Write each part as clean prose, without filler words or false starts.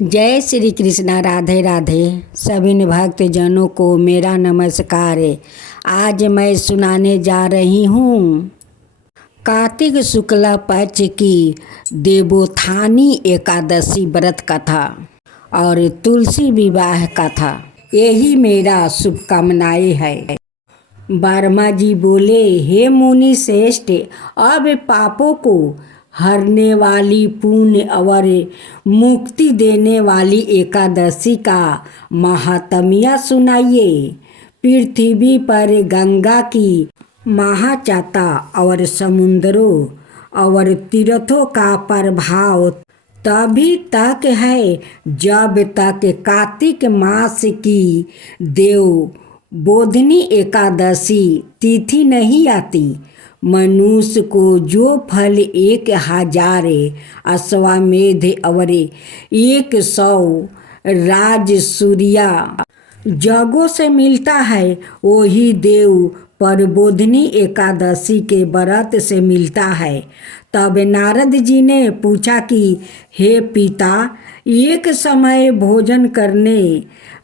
जय श्री कृष्णा। राधे राधे। सभी भक्त जनों को मेरा नमस्कार है। आज मैं सुनाने जा रही हूँ कार्तिक शुक्ल पक्ष की देवोत्थानी एकादशी व्रत कथा और तुलसी विवाह कथा। यही मेरा शुभकामनाएं है। वर्मा जी बोले, हे मुनि श्रेष्ठ, अब पापों को हरने वाली पुण्य और मुक्ति देने वाली एकादशी का महात्म्य सुनाइए। पृथ्वी पर गंगा की महाचाता और समुद्रों और तीर्थों का प्रभाव तभी तक है जब तक कार्तिक मास की देव बोधनी एकादशी तिथि नहीं आती। मनुष्य को जो फल 1000 अश्वमेध और 100 राजसूया यज्ञों से मिलता है, वही देव प्रबोधनी एकादशी के व्रत से मिलता है। तब नारद जी ने पूछा कि हे पिता, एक समय भोजन करने,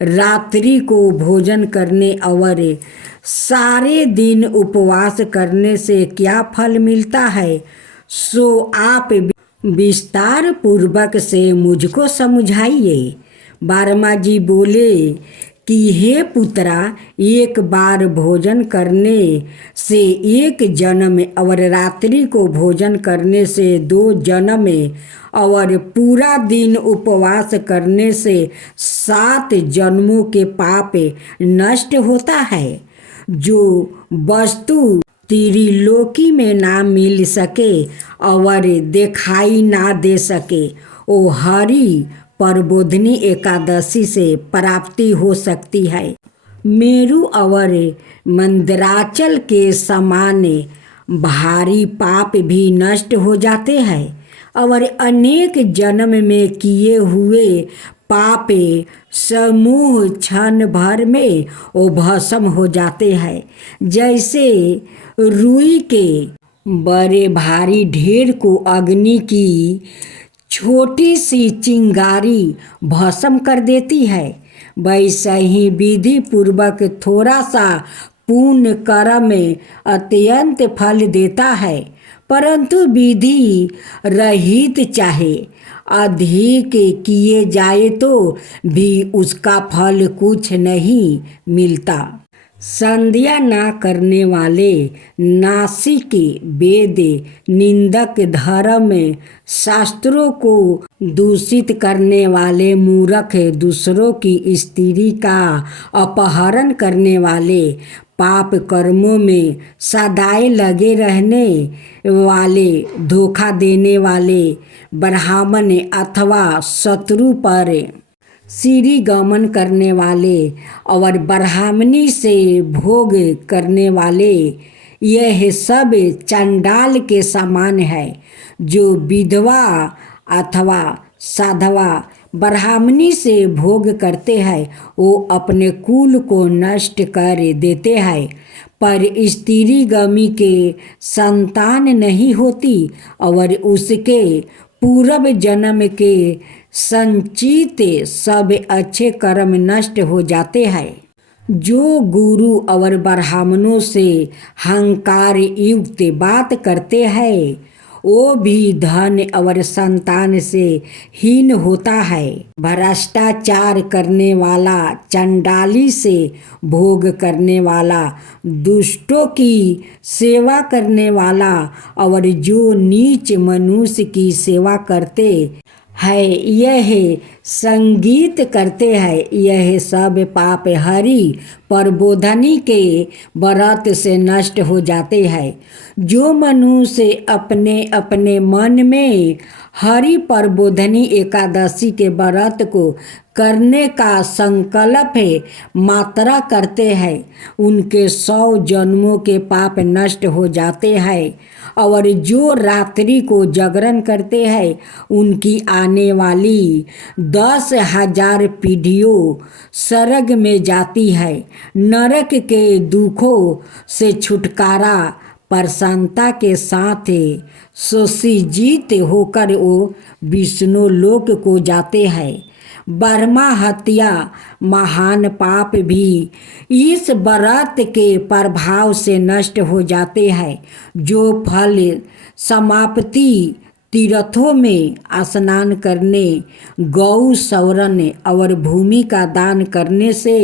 रात्रि को भोजन करने और सारे दिन उपवास करने से क्या फल मिलता है, सो आप विस्तार पूर्वक से मुझको समझाइए। वर्मा जी बोले कि हे पुत्रा, एक बार भोजन करने से 1 जन्म और रात्रि को भोजन करने से 2 जन्म और पूरा दिन उपवास करने से 7 जन्मों के पाप नष्ट होता है। जो वस्तु त्रिलोकी में ना मिल सके और दिखाई ना दे सके, वो हरि प्रबोधनी एकादशी से प्राप्ति हो सकती है। मेरु और मंदराचल के समान भारी पाप भी नष्ट हो जाते हैं और अनेक जन्म में किए हुए पाप समूह क्षण भर में वो भस्म हो जाते हैं। जैसे रुई के बड़े भारी ढेर को अग्नि की छोटी सी चिंगारी भस्म कर देती है, वैसे ही विधि पूर्वक थोड़ा सा पुण्य कर्म अत्यंत फल देता है, परंतु विधि रहित चाहे अधिक किए जाए तो भी उसका फल कुछ नहीं मिलता। संध्या ना करने वाले, नासिक, वेद निंदक, धर्म शास्त्रों को दूषित करने वाले मूर्ख, दूसरों की स्त्री का अपहरण करने वाले, पाप कर्मों में सदाए लगे रहने वाले, धोखा देने वाले, ब्राह्मण अथवा शत्रु पर सीढ़ी गमन करने वाले और ब्राह्मणी से भोग करने वाले, यह सब चंडाल के समान है। जो विधवा अथवा साधवा ब्राह्मणी से भोग करते हैं, वो अपने कुल को नष्ट कर देते हैं, पर स्त्री गमी के संतान नहीं होती और उसके पूर्व जन्म के संचित सब अच्छे कर्म नष्ट हो जाते हैं। जो गुरु और ब्राह्मणों से अहंकार युक्त बात करते हैं, वो भी धन और संतान से हीन होता है। भ्रष्टाचार करने वाला, चंडाली से भोग करने वाला, दुष्टों की सेवा करने वाला और जो नीच मनुष्य की सेवा करते है, यह संगीत करते हैं, यह सब पाप हरि प्रबोधनी के व्रत से नष्ट हो जाते हैं। जो मनुष्य अपने अपने मन में हरि प्रबोधनी एकादशी के व्रत को करने का संकल्प मात्रा करते हैं, उनके 100 जन्मों के पाप नष्ट हो जाते हैं। और जो रात्रि को जागरण करते हैं, उनकी आने वाली 10,000 पीढ़ियों स्वर्ग में जाती है। नरक के दुखों से छुटकारा प्रसन्नता के साथ सुसज्जित होकर वो विष्णु लोक को जाते हैं। बर्मा हत्या महान पाप भी इस व्रत के प्रभाव से नष्ट हो जाते हैं। जो फल समाप्ति तीर्थों में स्नान करने, गौ सवरण और भूमि का दान करने से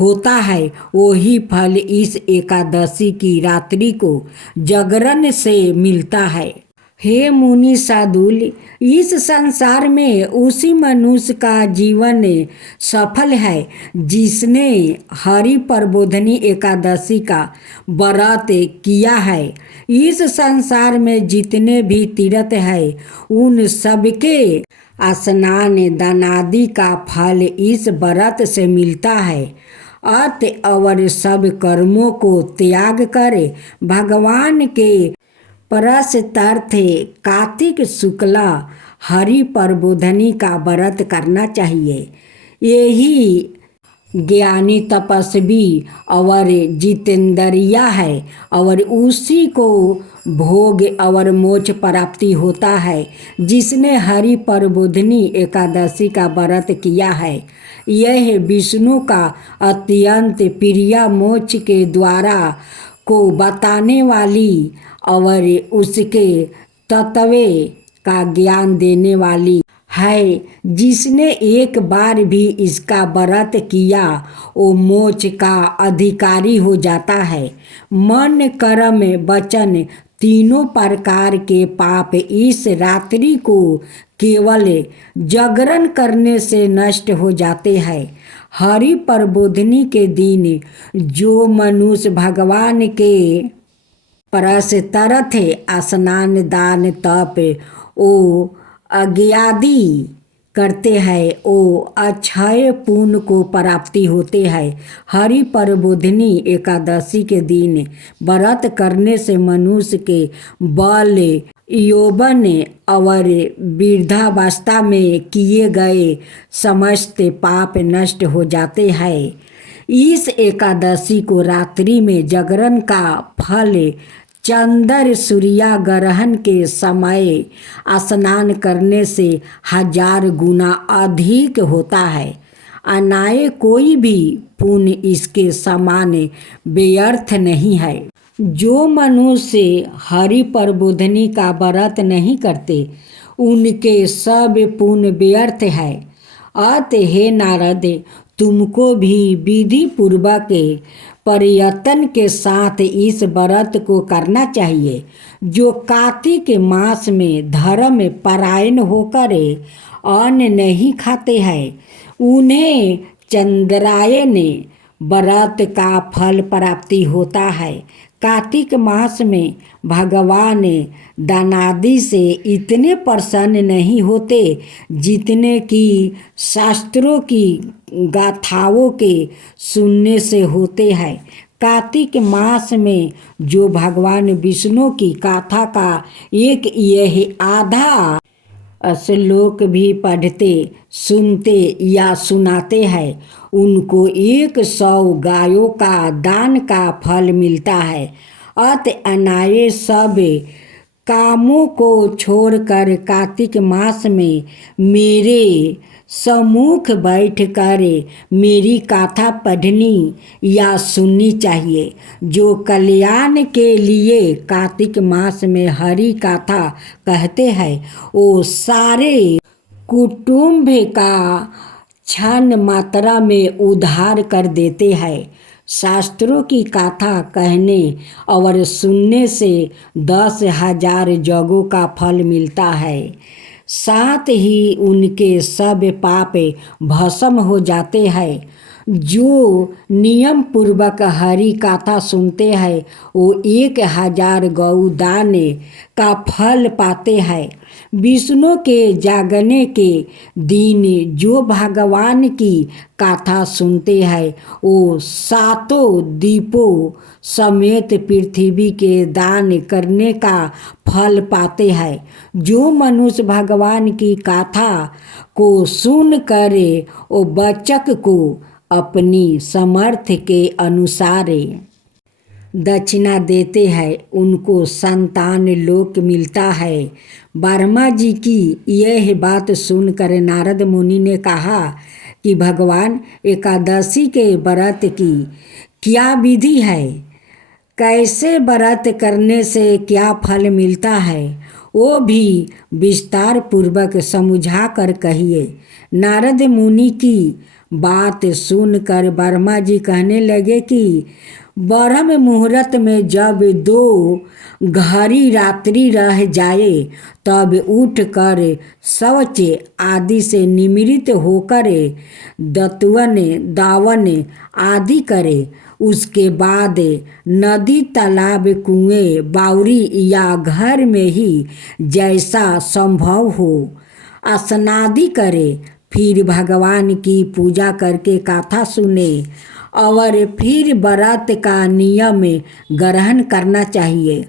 होता है, वही फल इस एकादशी की रात्रि को जागरण से मिलता है। हे मुनि साधुल, इस संसार में उसी मनुष्य का जीवन सफल है जिसने हरि प्रबोधनी एकादशी का व्रत किया है। इस संसार में जितने भी तीर्थ हैं उन सबके स्नान दानादि का फल इस व्रत से मिलता है। और सब कर्मों को त्याग कर भगवान के परस्तार्थ कार्तिक शुक्ला हरि प्रबोधनी का व्रत करना चाहिए। यही ज्ञानी तपस्वी और जितेंद्रिया है और उसी को भोग और मोक्ष प्राप्ति होता है जिसने हरि प्रबोधनी एकादशी का व्रत किया है। यह विष्णु का अत्यंत प्रिय मोक्ष के द्वारा को बताने वाली और उसके तत्व का ज्ञान देने वाली है। जिसने एक बार भी इसका व्रत किया वो मोक्ष का अधिकारी हो जाता है। मन कर्म वचन तीनों प्रकार के पाप इस रात्रि को केवल जागरण करने से नष्ट हो जाते हैं। हरि प्रबोधनी के दिन जो मनुष्य भगवान के परस्तार्थ स्नान दान तप ओ अज्ञादि करते हैं वो अक्षय पुण्य को प्राप्ति होते हैं। हरि प्रबोधनी एकादशी के दिन व्रत करने से मनुष्य के बल यौवन और वृद्धावस्था में किए गए समस्त पाप नष्ट हो जाते हैं। इस एकादशी को रात्रि में जागरण का फल चंद्र सूर्य ग्रहण के समय स्नान करने से 1000 गुना अधिक होता है। अनाय कोई भी पुण्य इसके समान व्यर्थ नहीं है। जो मनुष्य हरि प्रबोधनी का व्रत नहीं करते उनके सब पुण्य व्यर्थ है। हे नारद, तुमको भी विधि पूर्वक प्रयत्न के साथ इस व्रत को करना चाहिए। जो कार्तिक मास में धर्म परायण होकर अन्न नहीं खाते हैं उन्हें चंद्रायन व्रत का फल प्राप्ति होता है। कार्तिक मास में भगवान दानादि से इतने प्रसन्न नहीं होते जितने कि शास्त्रों की गाथाओं के सुनने से होते हैं। कार्तिक मास में जो भगवान विष्णु की गाथा का एक यह आधा श्लोक भी पढ़ते सुनते या सुनाते हैं उनको 100 गायों का दान का फल मिलता है। अनाय सब कामों को छोड़कर कार्तिक मास में मेरे सम्मुख बैठकर मेरी गाथा पढ़नी या सुननी चाहिए। जो कल्याण के लिए कार्तिक मास में हरि गाथा कहते हैं वो सारे कुटुंब का क्षण मात्रा में उद्धार कर देते हैं। शास्त्रों की गाथा कहने और सुनने से 10,000 यज्ञों का फल मिलता है। साथ ही उनके सब पाप भस्म हो जाते हैं। जो नियम पूर्वक हरि गाथा सुनते हैं वो 1000 गौदान का फल पाते हैं। विष्णु के जागने के दिन जो भगवान की गाथा सुनते हैं वो 7 दीपों समेत पृथ्वी के दान करने का फल पाते हैं। जो मनुष्य भगवान की गाथा को सुन कर वो बचक को अपनी समर्थ के अनुसार दक्षिणा देते हैं उनको संतान लोक मिलता है। ब्रह्मा जी की यह बात सुनकर नारद मुनि ने कहा कि भगवान, एकादशी के व्रत की क्या विधि है, कैसे व्रत करने से क्या फल मिलता है, वो भी विस्तार पूर्वक समझा कर कहिए। नारद मुनि की बात सुनकर ब्रह्मा जी कहने लगे कि ब्रह्म मुहूर्त में जब 2 घड़ी रात्रि रह जाए तब उठकर शौच आदि से निवृत्त होकर दतवन दावन आदि करे। उसके बाद नदी, तालाब, कुएं, बावड़ी या घर में ही जैसा संभव हो स्नादि करे। फिर भगवान की पूजा करके कथा सुने और फिर व्रत का नियम ग्रहण करना चाहिए।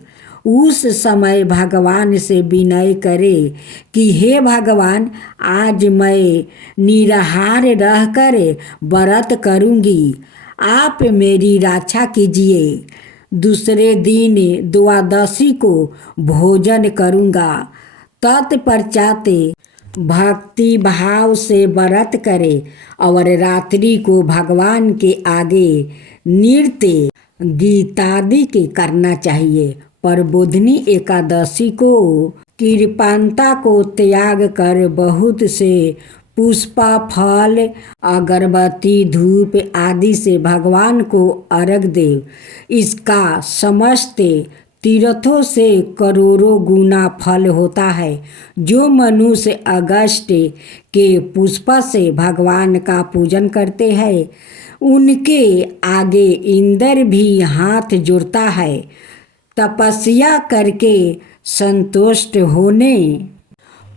उस समय भगवान से विनय करे कि हे भगवान, आज मैं निराहार रहकर व्रत करूँगी, आप मेरी रक्षा कीजिए। दूसरे दिन द्वादशी को भोजन करूँगा। तत्पश्चात भक्ति भाव से व्रत करे और रात्रि को भगवान के आगे नृत्य गीतादि के करना चाहिए। प्रबोधिनी एकादशी को कृपांता को त्याग कर बहुत से पुष्पा, फल, अगरबत्ती, धूप आदि से भगवान को अर्घ दे। इसका समस्त तीर्थों से करोड़ों गुना फल होता है। जो मनुष्य अगस्त के पुष्प से भगवान का पूजन करते हैं उनके आगे इंद्र भी हाथ जोड़ता है। तपस्या करके संतुष्ट होने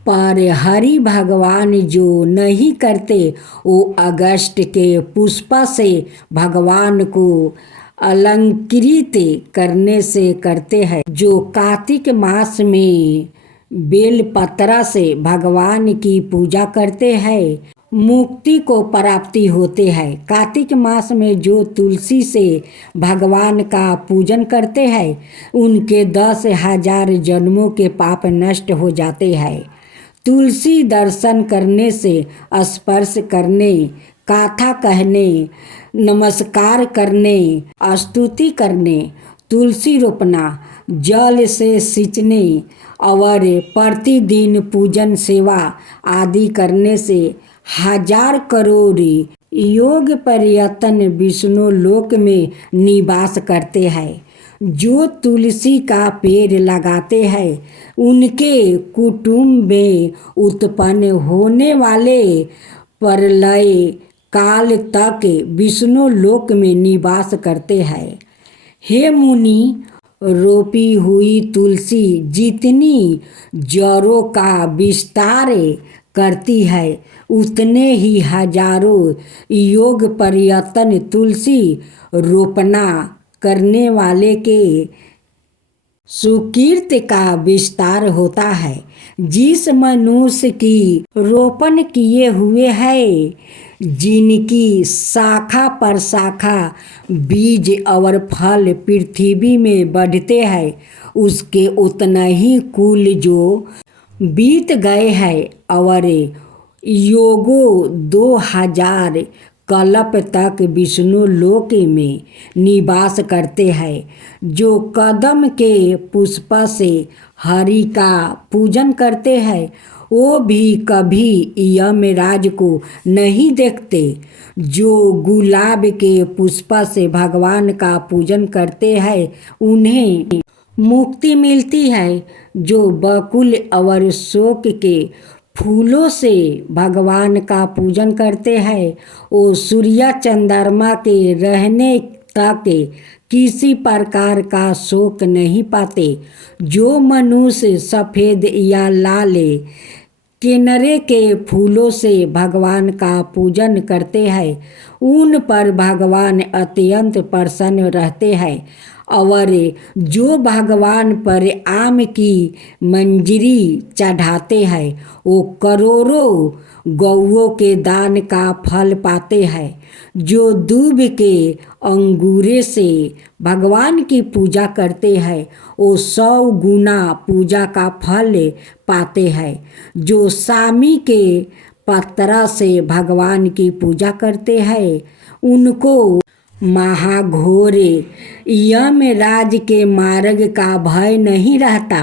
पर हरि भगवान जो नहीं करते वो अगस्त के पुष्प से भगवान को अलंकृत करने से करते हैं। जो कार्तिक मास में बेलपत्रा से भगवान की पूजा करते हैं मुक्ति को प्राप्ति होते हैं। कार्तिक मास में जो तुलसी से भगवान का पूजन करते हैं उनके 10,000 जन्मों के पाप नष्ट हो जाते हैं। तुलसी दर्शन करने से, स्पर्श करने, कथा कहने, नमस्कार करने, स्तुति करने, तुलसी रोपना, जल से सींचने और प्रतिदिन पूजन सेवा आदि करने से 1000 करोड़ योग पर्यटन विष्णु लोक में निवास करते हैं। जो तुलसी का पेड़ लगाते हैं उनके कुटुंब में उत्पन्न होने वाले प्रलय काल तक विष्णु लोक में निवास करते हैं। हे मुनि, रोपी हुई तुलसी जितनी जड़ों का विस्तार करती है उतने ही हजारों योग पर्यटन तुलसी रोपना करने वाले के सुकीर्ति का विस्तार होता है। जिस मनुष्य की रोपण किए हुए है, जिनकी शाखा पर शाखा बीज और फल पृथ्वी में बढ़ते हैं, उसके उतना ही कुल जो बीत गए हैं और योगो 2000 कल्प तक विष्णु लोक में निवास करते हैं। जो कदम के पुष्प से हरि का पूजन करते हैं वो भी कभी यमराज को नहीं देखते। जो गुलाब के पुष्प से भगवान का पूजन करते हैं उन्हें मुक्ति मिलती है। जो बकुल और शोक के फूलों से भगवान का पूजन करते हैं वो सूर्य चंद्रमा के रहने तक किसी प्रकार का शोक नहीं पाते। जो मनुष्य सफ़ेद या लाल किनरे के फूलों से भगवान का पूजन करते हैं उन पर भगवान अत्यंत प्रसन्न रहते हैं और जो भगवान पर आम की मंजरी चढ़ाते हैं वो करोड़ों गौओं के दान का फल पाते हैं। जो दूब के अंगूरे से भगवान की पूजा करते हैं वो 100 गुना पूजा का फल पाते हैं। जो सामी के पत्रा से भगवान की पूजा करते हैं उनको महाघोर यमराज के मार्ग का भय नहीं रहता।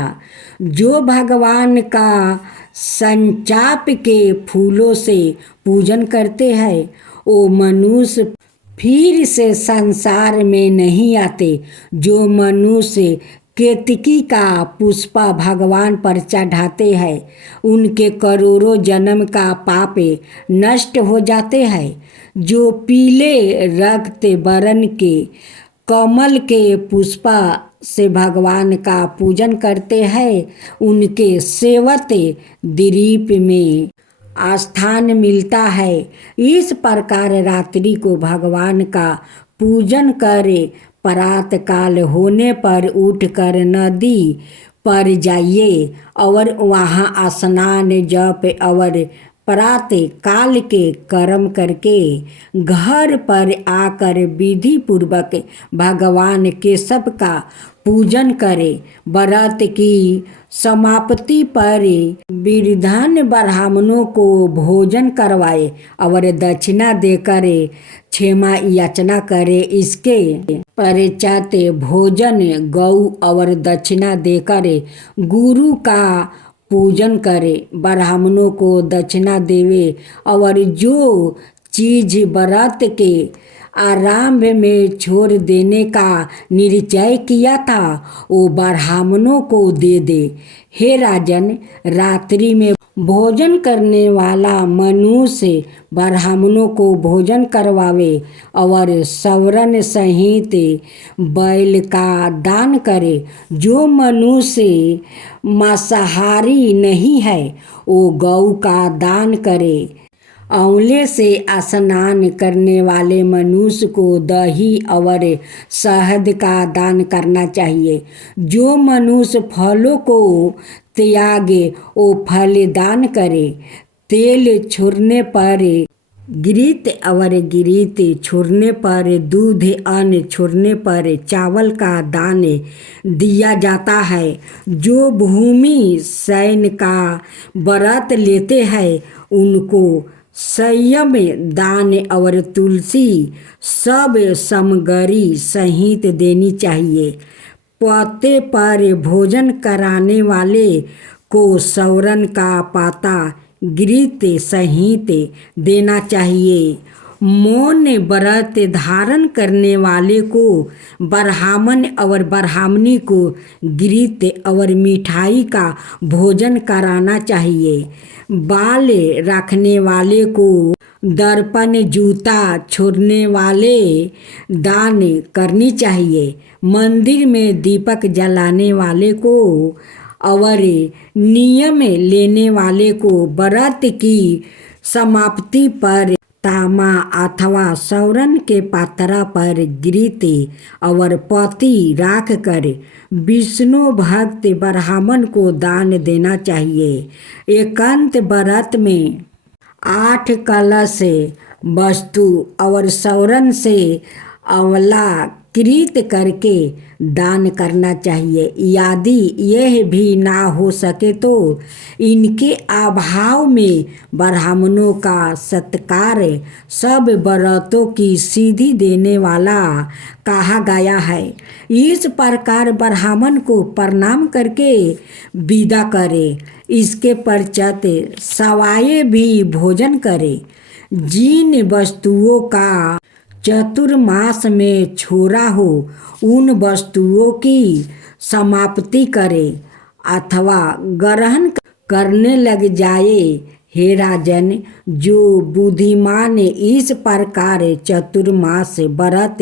जो भगवान का संचाप के फूलों से पूजन करते हैं वो मनुष्य फिर से संसार में नहीं आते। जो मनुष्य केतकी का पुष्पा भगवान पर चढ़ाते हैं उनके करोड़ों जन्म का पाप नष्ट हो जाते हैं। जो पीले रक्त वर्ण के कमल के पुष्पा से भगवान का पूजन करते हैं उनके सेवत द्वीप में स्थान मिलता है। इस प्रकार रात्रि को भगवान का पूजन करे, प्रातः काल होने पर उठकर नदी पर जाइए और वहाँ स्नान जप और प्रातः काल के कर्म करके घर पर आकर विधि पूर्वक भगवान केशव का पूजन करे। व्रत की समाप्ति पर वृद्धन ब्राह्मणों को भोजन करवाए और दक्षिणा देकर क्षमा याचना करे। इसके पश्चात भोजन गौ और दक्षिणा देकर गुरु का पूजन करे। ब्राह्मणों को दक्षिणा देवे और जो चीज व्रत के आरंभ में छोड़ देने का निश्चय किया था वो ब्राह्मणों को दे दे। हे राजन, रात्रि में भोजन करने वाला मनुष्य ब्राह्मणों को भोजन करवावे और सवर्ण सहित बैल का दान करे। जो मनुष्य मांसाहारी नहीं है वो गौ का दान करे। आंवले से स्नान करने वाले मनुष्य को दही और शहद का दान करना चाहिए। जो मनुष्य फलों को त्यागे वो फल दान करे। तेल छोड़ने पर घृत और घृत छोड़ने पर दूध, अन्न छोड़ने पर चावल का दान दिया जाता है। जो भूमि शयन का व्रत लेते हैं उनको संयम दान और तुलसी सब सामग्री सहित देनी चाहिए। पत्ते पर भोजन कराने वाले को सवरन का पाता घृत सहित देना चाहिए। मौन व्रत धारण करने वाले को ब्राह्मण और ब्राह्मणी को घृत और मिठाई का भोजन कराना चाहिए। बाल रखने वाले को दर्पण, जूता छोड़ने वाले दान करनी चाहिए। मंदिर में दीपक जलाने वाले को और नियम लेने वाले को व्रत की समाप्ति पर तामा अथवा स्वर्ण के पात्रा पर घृत और पति राख कर विष्णु भक्त ब्राह्मण को दान देना चाहिए। एकांत व्रत में 8 कलश वस्तु और स्वर्ण से अवला कृत करके दान करना चाहिए। यदि यह भी ना हो सके तो इनके अभाव में ब्राह्मणों का सत्कार सब व्रतों की सिद्धि देने वाला कहा गया है। इस प्रकार ब्राह्मण को प्रणाम करके विदा करे। इसके पश्चात सवाए भी भोजन करे। जिन वस्तुओं का चतुर्मास में छोड़ा हो उन वस्तुओं की समाप्ति करे अथवा ग्रहण करने लग जाए। हे राजन, जो बुद्धिमान इस प्रकार चतुर्मास व्रत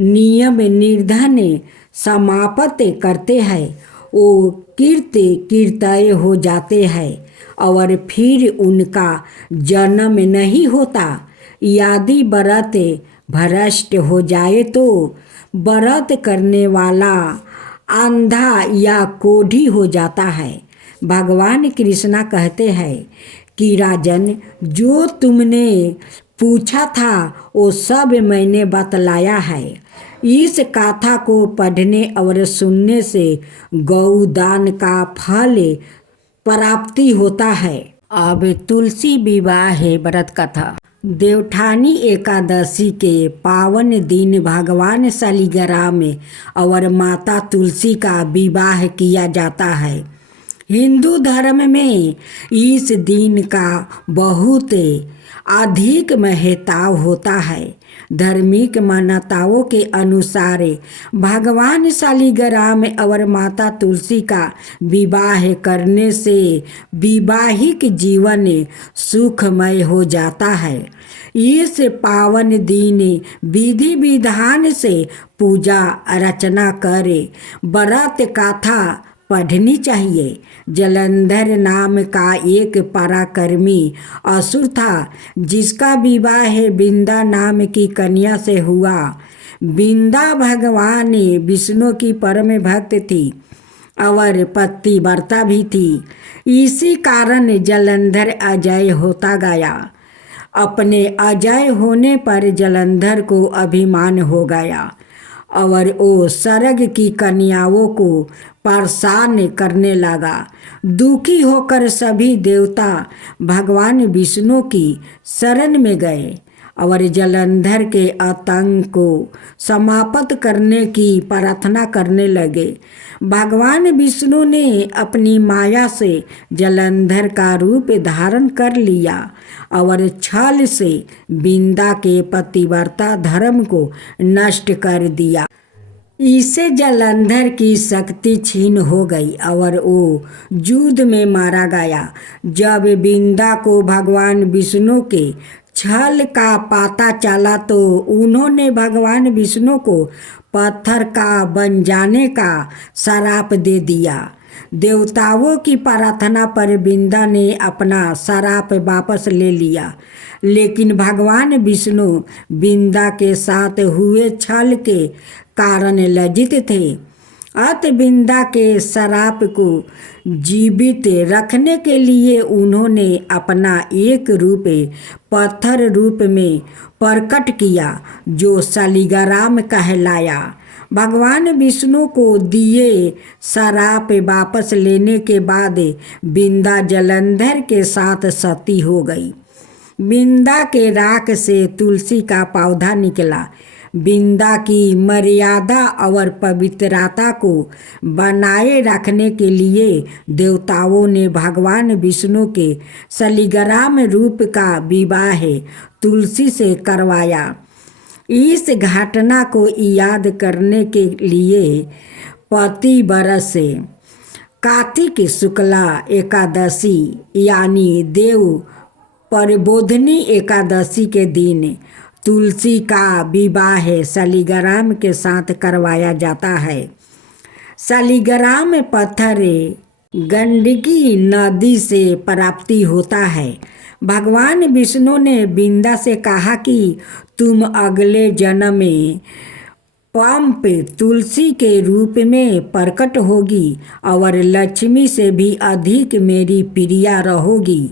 नियम निर्धन समाप्त करते हैं वो कीर्तय हो जाते हैं और फिर उनका जन्म नहीं होता। यदि व्रत भ्रष्ट हो जाए तो व्रत करने वाला अंधा या कोढ़ी हो जाता है। भगवान कृष्णा कहते हैं कि राजन, जो तुमने पूछा था वो सब मैंने बतलाया है। इस गाथा को पढ़ने और सुनने से गौदान का फल प्राप्ति होता है। अब तुलसी विवाह व्रत कथा। देवठानी एकादशी के पावन दिन भगवान शालिग्राम और माता तुलसी का विवाह किया जाता है। हिंदू धर्म में इस दिन का बहुत अधिक महत्व होता है। धार्मिक मान्यताओं के अनुसार भगवान शालिग्राम और माता तुलसी का विवाह करने से वैवाहिक जीवन सुखमय हो जाता है। इस पावन दिन विधि विधान से पूजा अर्चना करे व्रत कथा पढ़नी चाहिए। जलंधर नाम का एक पराक्रमी असुर था जिसका विवाह बिंदा नाम की कन्या से हुआ। बिंदा भगवान विष्णु की परम भक्त थी और पतिव्रता भी थी। इसी कारण जलंधर अजय होता गया। अपने अजय होने पर जलंधर को अभिमान हो गया और वो स्वर्ग की कन्याओं को परेशान करने लगा। दुखी होकर सभी देवता भगवान विष्णु की शरण में गए और जलंधर के आतंक को समाप्त करने की प्रार्थना करने लगे। भगवान विष्णु ने अपनी माया से जलंधर का रूप धारण कर लिया और छल से बिंदा के पतिव्रता धर्म को नष्ट कर दिया। इससे जलंधर की शक्ति छीन हो गई और वो युद्ध में मारा गया। जब बिंदा को भगवान विष्णु के छल का पता चला तो उन्होंने भगवान विष्णु को पत्थर का बन जाने का श्राप दे दिया। देवताओं की प्रार्थना पर बिंदा ने अपना श्राप वापस ले लिया, लेकिन भगवान विष्णु बिंदा के साथ हुए छल के कारण लज्जित थे। अत बिंदा के श्राप को जीवित रखने के लिए उन्होंने अपना एक रूप पत्थर रूप में प्रकट किया जो शालिग्राम कहलाया। भगवान विष्णु को दिए श्राप वापस लेने के बाद बिंदा जलंधर के साथ सती हो गई। बिंदा के राख से तुलसी का पौधा निकला। बिंदा की मर्यादा और पवित्रता को बनाए रखने के लिए देवताओं ने भगवान विष्णु के शालिग्राम रूप का विवाह तुलसी से करवाया। इस घटना को याद करने के लिए प्रति वर्ष कार्तिक शुक्ला एकादशी यानी देव प्रबोधिनी एकादशी के दिन तुलसी का विवाह शालिग्राम के साथ करवाया जाता है। शालिग्राम पत्थर गंडकी नदी से प्राप्ति होता है। भगवान विष्णु ने बिंदा से कहा कि तुम अगले जन्म में पंप तुलसी के रूप में प्रकट होगी और लक्ष्मी से भी अधिक मेरी प्रिया रहोगी।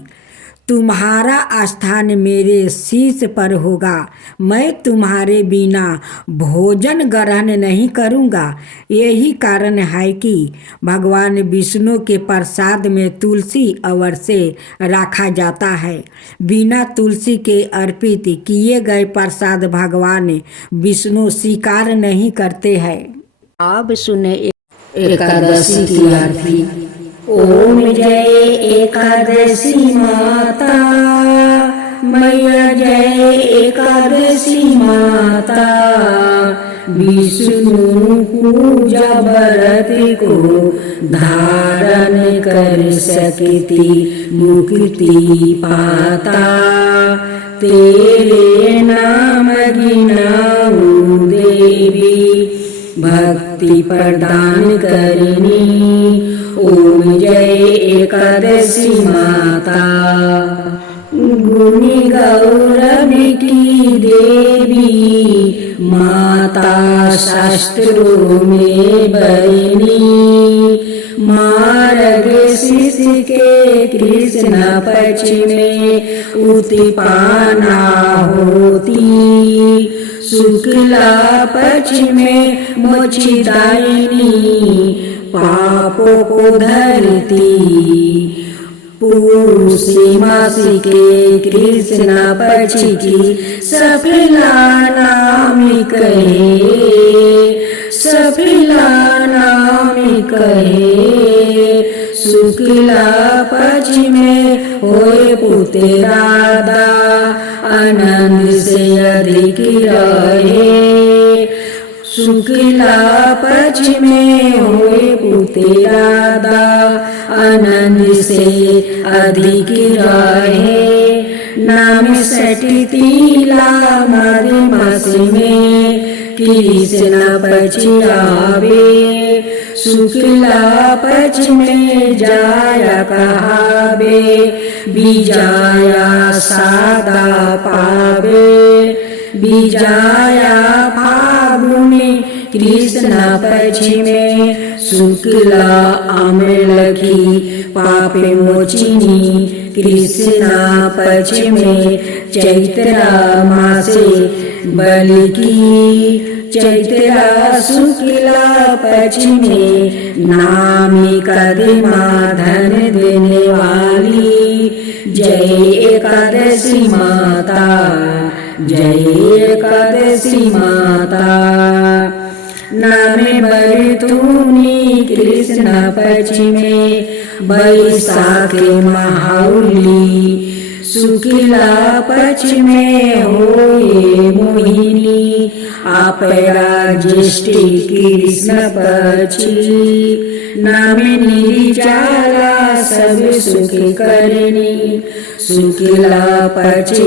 तुम्हारा स्थान मेरे शीश पर होगा। मैं तुम्हारे बिना भोजन ग्रहण नहीं करूँगा। यही कारण है कि भगवान विष्णु के प्रसाद में तुलसी अवश्य रखा जाता है। बिना तुलसी के अर्पित किए गए प्रसाद भगवान विष्णु स्वीकार नहीं करते हैं। अब सुने एकादशी की आरती। ओम जय एकादशी माता मैया, जय एकादशी माता। विष्णु पूजा व्रत को धारण कर सकती मुक्ति पाता। तेरे नाम गिनाऊं देवी, भक्ति प्रदान करनी। ओम जय एकादशी माता। पुण्य गौरव की देवी, माता शास्त्रों में बनी, मार्ग शिष्य के कृष्ण पक्ष में उत्पन्ना होती, शुक्ला पक्ष में मोक्षदायिनी पापों को धरती, पूर्णिमासी के कृष्ण पक्ष की सफला नाम कहे, सफला नाम कहे, शुक्ला पक्ष में होए पुत्र राधा, आनंद से अधिक रहे, शुक्ला पक्ष में होए पुत्र राधा, आनंद से अधिक रहे, नाम सटितीला मधुमास में कृष्ण पक्ष आवे, शुक्ला पक्ष में जाया कहावे, विजया सादा पावे, विजया फागुनी कृष्ण पक्ष में, शुक्ला अमलखी पाप मोचिनी कृष्ण पक्ष में, चैत्र मासे बलि की, चैत्र शुक्ला पक्ष में, नामी कदमा धन देने वाली, जय एकादशी माता, जय एकादशी माता, नामे बरतूनी कृष्ण पक्ष में, बैसाख महाउली, शुक्ला पक्ष में होए मोहिनी, अपरा ज्येष्ठी कृष्ण पक्षी, नामे निर्जला सब सुख करनी, शुक्ला पक्ष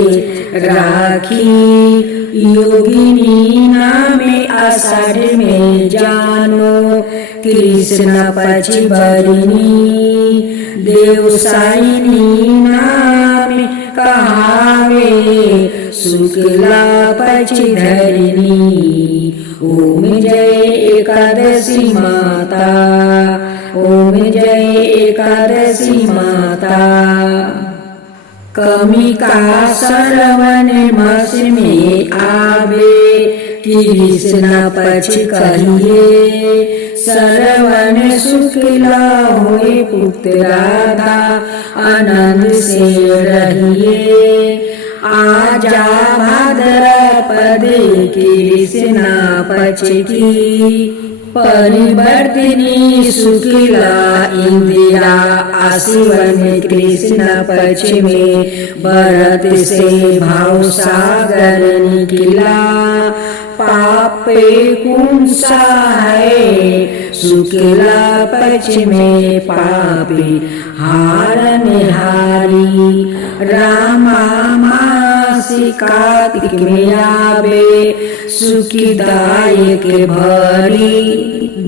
राखी, योगिनी नामे आषाढ़ में जानो, कृष्ण पक्ष बरनी, देवसायिनी नामे कहावे, शुक्ला पक्ष धरनी, ओम जय एकादशी माता, ओम जय एकादशी माता, कमी का श्रवण मास में आवे, कृष्ण पक्ष कहिए, श्रवण शुक्ला होए पुत्र राधा, आनंद से रहिए, आजा भाद्रपद कृष्ण पक्ष की, परिवर्तिनी शुक्ला इंदिरा आशिवन कृष्ण पक्ष में, भरत से भाव सागर निकला, पापे कुंसा है, शुक्ला पक्ष में पापी हारन हारी, रामा मासी कार्तिक में आवे, सुखदायक भरी,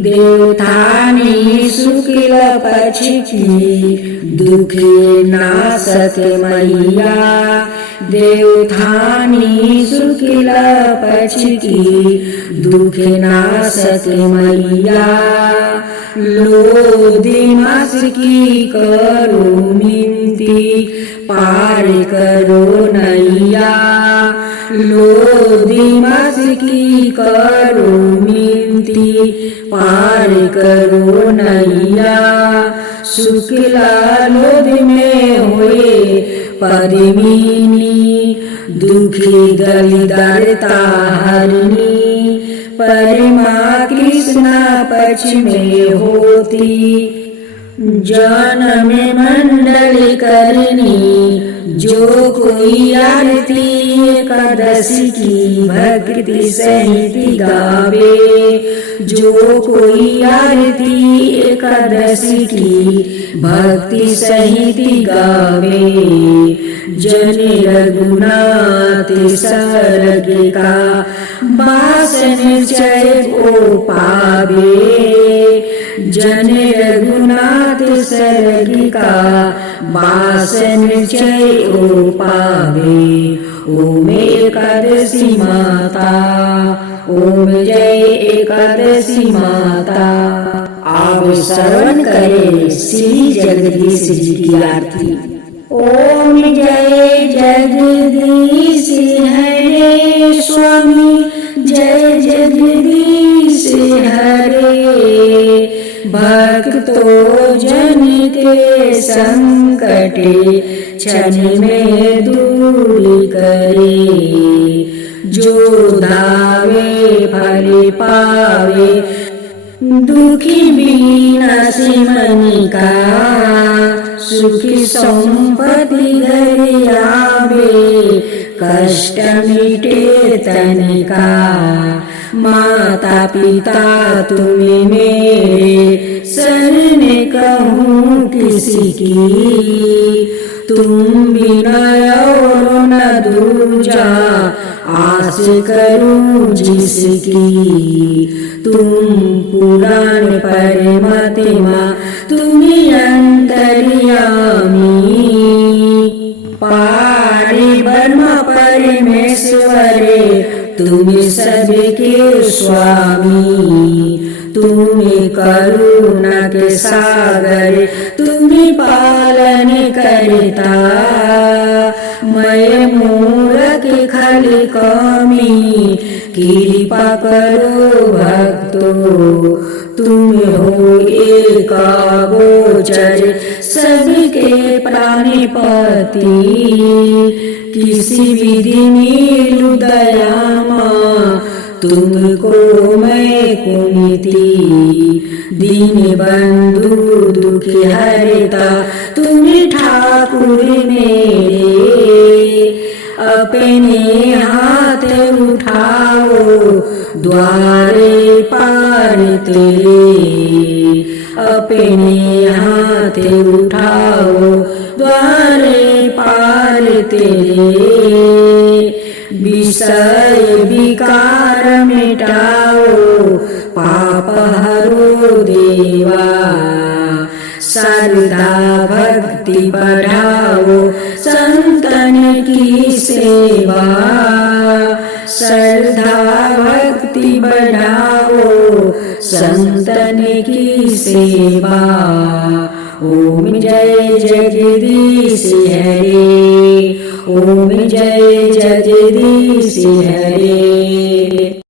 देवथानी शुक्ल पक्ष की, दुख नाशक मैया, देवथानी शुक्ल पक्ष की, दुख नाशक मैया, लोधी मास की करो मिनती, पार करो नैया, लोधी मास की करो मिनती, पार करो नैया, शुक्ला लोध में हुए परिमिनी, दुखी दलिदरता हरनी, परमा कृष्ण पक्ष में होती, जन्म मंडल करनी, जो कोई आरती एकादशी की भक्ति सहित गावे, जो कोई आरती एकादशी की भक्ति सहित गावे, जन रघुनाथ सर्ग का वासन जय को पावे, जन रघुनाथ सरगिका बासन चय ओ पावे। ओम एकादशी माता, ओम जय एकादशी माता। आप श्रवण करें श्री जगदीश जी की आरती। ओम जय जगदीश हरे स्वामी, जय जगदीश हरे। भक्तों जन के संकटे क्षण में दूर करे। जो धावे फल पावे, दुखी विनाशी मन का। सुखी संपत्ति घर आवे, कष्ट मिटे तन का। माता पिता तुम मेरे, शरण कहूँ किसी की। तुम बिना और न दूजा, आस करूं जिसकी। तुम पुराण परमात्मा, तुम्हें अंतर्यामी। पारे ब्रह्म परमेश्वरे, तुम सबके स्वामी। तुम्हें करुणा के सागर, तुम्हें पालन करता। मैं मूर्ख खल कमी, कृपा करो भक्तों। तुम हो एक गोचर, सबके प्राणपति। किसी विधि नीलु दयामा, तुमको मैं कुमिति। दीन बंधु दुख हरता, तुम ठाकुर मेरे। अपने हाथ उठाओ, द्वारे पार तेरे। अपने हाथ उठाओ, द्वारे पार तेरे। विषय विकार मिटाओ, पाप हरो देवा। श्रद्धा भक्ति बढ़ाओ, संतन की सेवा। श्रद्धा भक्ति बढ़ाओ, संतन की सेवा। ओम जय जगदीश हरे, ओम जय जगदीश हरे।